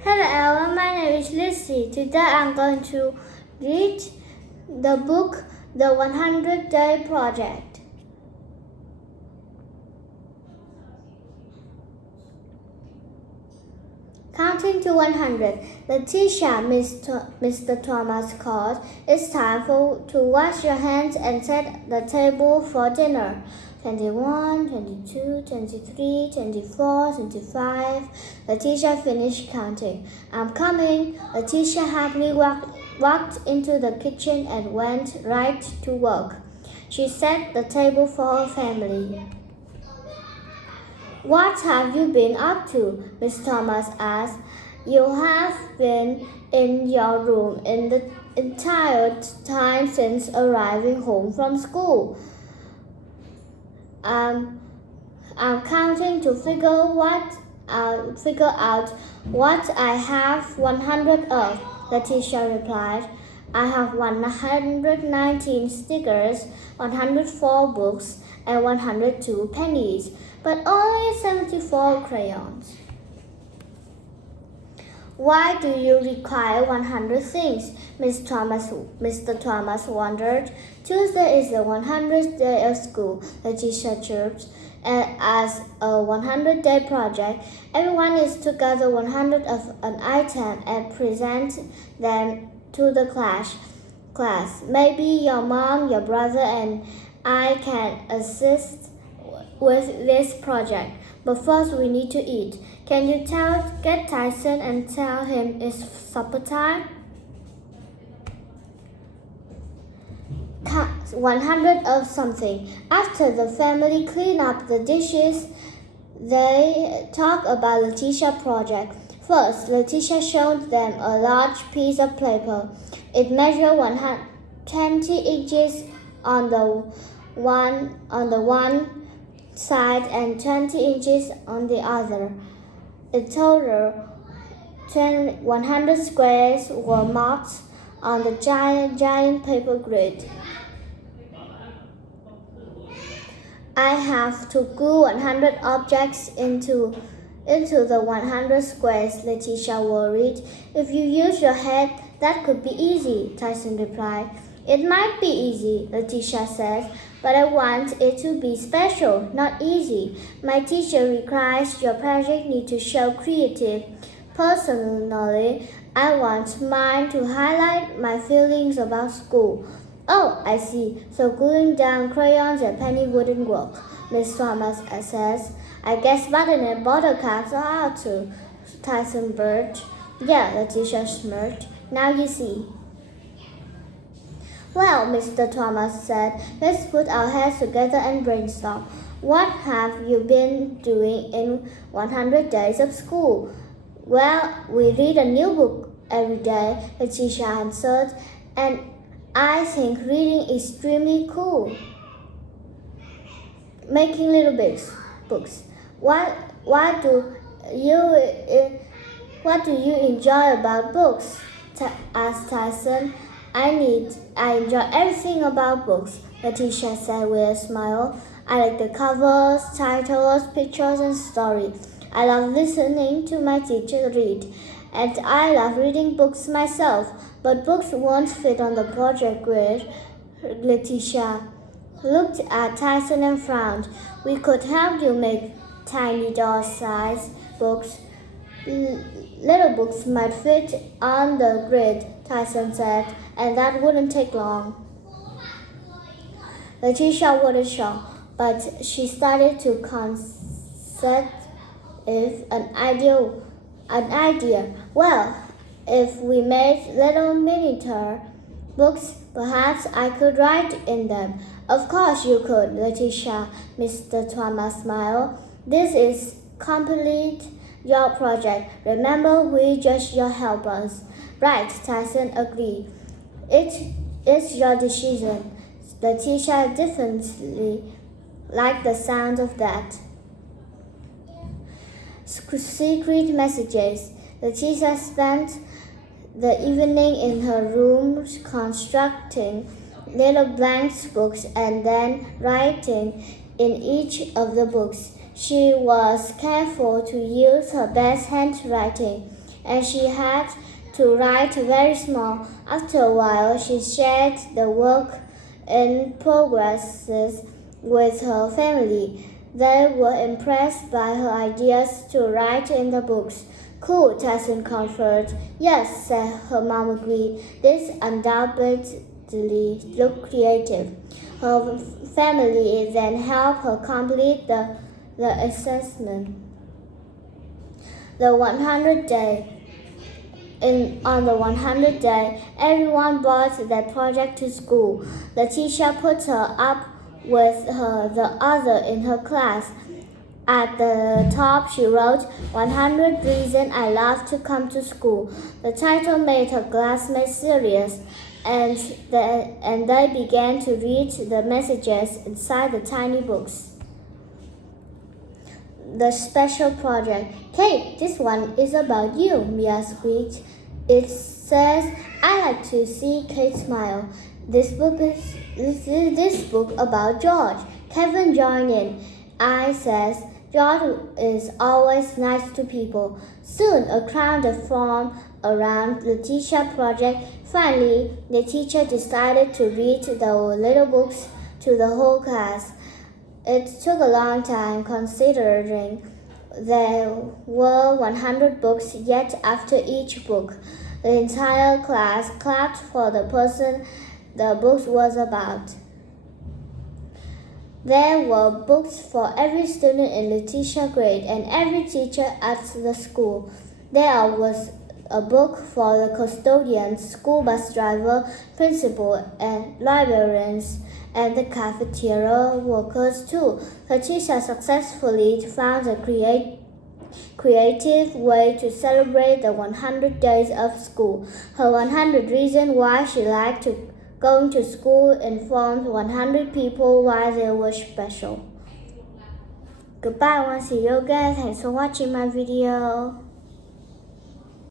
Hello everyone, my name is Lucy. Today I'm going to read the book The 100 Day Project. Counting to 100, Letitia, Mr. Thomas called. It's time to wash your hands and set the table for dinner. 21, 22, 23, 24, 25. Letitia finished counting. I'm coming. Letitia happily walked into the kitchen and went right to work. She set the table for her family. What have you been up to? Miss Thomas asked. You have been in your room in the entire time since arriving home from school. I'm counting to figure out what I have 100 of, Letitia replied. I have 119 stickers, 104 books, and 102 pennies, but only 74 crayons. Why do you require 100 things? Mr. Thomas wondered. Tuesday is the 100th day of school, Letitia chirped. And as a 100-day project, everyone is to gather 100 of an item and present them to the class. Maybe your mom, your brother, and I can assist with this project. But first we need to eat. Can you get Tyson and tell him it's supper time? 100 of something. After the family cleaned up the dishes, they talked about Letitia's project. First, Letitia showed them a large piece of paper. It measured 20 inches on the one side and 20 inches on the other. In total, 100 squares were marked on the giant paper grid. I have to glue 100 objects into the 100 squares, Letitia worried. If you use your head, that could be easy, Tyson replied. It might be easy, Letitia said, but I want it to be special, not easy. My teacher requires your project need to show creative. Personally, I want mine to highlight my feelings about school. Oh, I see. So gluing down crayons and penny wouldn't work, Miss Thomas says. I guess button and bottle caps are out too, Tyson bird. Yeah, Letitia smirked. Now you see. Well, Mr. Thomas said, let's put our heads together and brainstorm. What have you been doing in 100 days of school? Well, we read a new book every day, Letitia answered, and I think reading is extremely cool. Making little books. What do you enjoy about books? Asked Tyson. I enjoy everything about books, Letitia said with a smile. I like the covers, titles, pictures, and stories. I love listening to my teacher read, and I love reading books myself. But books won't fit on the project grid. Letitia looked at Tyson and frowned. We could help you make tiny doll-sized books. Little books might fit on the grid, Tyson said, and that wouldn't take long. Letitia wasn't sure, but she started to concept an idea. Well, if we made little miniature books, perhaps I could write in them. Of course you could, Letitia, Mr. Thomas smiled. This is complete your project. Remember, we just your helpers. Right, Tyson agreed. It's your decision. Letitia definitely liked the sound of that. Secret messages. Letitia spent the evening in her room constructing little blank books and then writing in each of the books. She was careful to use her best handwriting. and she had to write very small. After a while, she shared the work in progresses with her family. They were impressed by her ideas to write in the books. Cool, Tyson confirmed. Yes, said her mom agreed. This undoubtedly looked creative. Her family then helped her complete the assessment. The 100th day. On the 100th day, everyone brought their project to school. The teacher put her up with the other in her class. At the top, she wrote, 100 Reasons I Love to Come to School. The title made her classmates serious, and they began to read the messages inside the tiny books. The special project. Kate, this one is about you, Mia squeaked. It says, I like to see Kate smile. This book about George. Kevin joined in. I says, George is always nice to people. Soon a crowd formed around the teacher project. Finally, the teacher decided to read the little books to the whole class. It took a long time considering there were 100 books, yet after each book, the entire class clapped for the person the book was about. There were books for every student in the teacher grade and every teacher at the school. There was a book for the custodians, school bus driver, principal, and librarians, and the cafeteria workers too. The teacher successfully found a creative way to celebrate the 100 days of school. Her 100 reasons why she liked going to school informed 100 people why they were special. Goodbye, once you again. Thanks for watching my video.